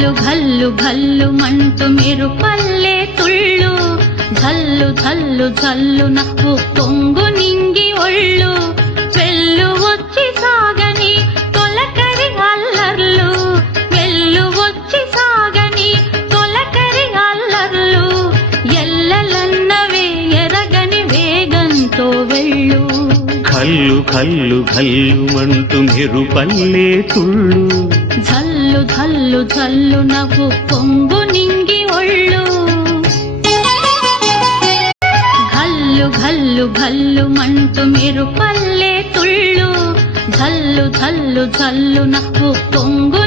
ఘల్లు ఘల్లు ఘల్లు మంటూ మెరుపల్లే తుళ్ళు ఝల్లు ఝల్లు ఝల్లు నవ్వు పొంగు నింగి ఒళ్ళు వెళ్ళు వచ్చి సాగని తొలకరి అల్లర్లు వెళ్ళు వచ్చి సాగని తొలకరి అల్లర్లు ఎల్లలన్నవే ఎరగని వేగంతో వెళ్ళు కల్లు కల్లు కల్లు మంటూ మెరుపల్లే తుళ్ళు ఝల్లు ఝల్లు ఝల్లు నవ్వు పొంగు నింగి ఒళ్ళు ఘల్లు ఘల్లు ఘల్లు మంటూ మెరుపల్లే తుళ్ళు ఝల్లు ఝల్లు ఝల్లు నవ్వు పొంగు